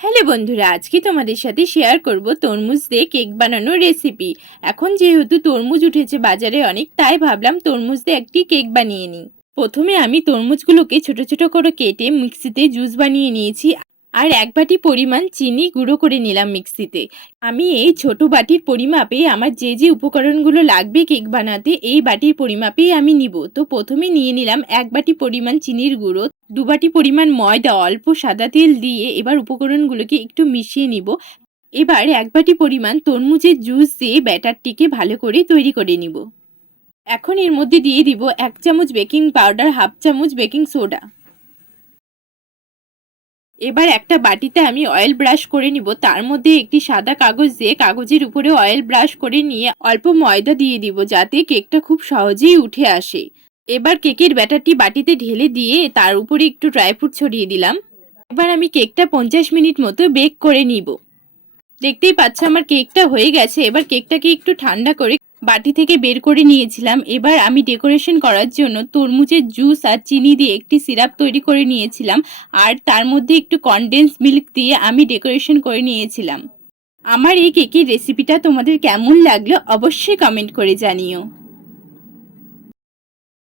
Hello বন্ধুরা, আজকে তোমাদের সাথে শেয়ার করব তরমুজ দিয়ে কেক বানানোর রেসিপি। এখন যেহেতু তরমুজ উঠেছে বাজারে অনেক, তাই ভাবলাম তরমুজ দিয়ে একটি কেক বানিয়ে নিই। প্রথমে আমি তরমুজগুলোকে ছোট ছোট করে কেটে মিক্সিতে জুস বানিয়ে নিয়েছি। আর এক বাটি পরিমাণ চিনি গুঁড়ো করে নিলাম মিক্সিতে। আমি এই ছোট বাটির পরিমাপে আমার যে যে উপকরণগুলো লাগবে কেক বানাতে, এই বাটির পরিমাপেই আমি নিব। তো প্রথমে নিয়ে নিলাম এক বাটি পরিমাণ চিনির গুঁড়ো, 2 বাটি পরিমাণ ময়দা, অল্প সাদা তেল দিয়ে এবার উপকরণগুলোকে একটু মিশিয়ে নিব। এবার 1 বাটি পরিমাণ তরমুজের জুস দিয়ে ব্যাটারটিকে ভালো করে তৈরি করে নিব। এখন এর মধ্যে দিয়ে দিব 1 চামচ বেকিং পাউডার, হাফ চামচ বেকিং সোডা। এবার একটা বাটিতে আমি অয়েল ব্রাশ করে নিব। তার মধ্যে একটি সাদা কাগজ দিয়ে কাগজের উপরে অয়েল ব্রাশ করে নিয়ে অল্প ময়দা দিয়ে দিব, যাতে কেকটা খুব সহজেই উঠে আসে। এবার কেকের ব্যাটারটি বাটিতে ঢেলে দিয়ে তার উপরে একটু ড্রাই ফ্রুট ছড়িয়ে দিলাম। এবার আমি কেকটা 50 মিনিট মতো বেক করে নিব। দেখতেই পাচ্ছ আমার কেকটা হয়ে গেছে। এবার কেকটাকে একটু ঠান্ডা করে বাটি থেকে বের করে নিয়েছিলাম। এবার আমি ডেকোরেশন করার জন্য তরমুজের জুস আর চিনি দিয়ে একটি সিরাপ তৈরি করে নিয়েছিলাম, আর তার মধ্যে একটু কনডেন্স মিল্ক দিয়ে আমি ডেকোরেশন করে নিয়েছিলাম। আমার এই কেকের রেসিপিটা তোমাদের কেমন লাগলো অবশ্যই কমেন্ট করে জানিও।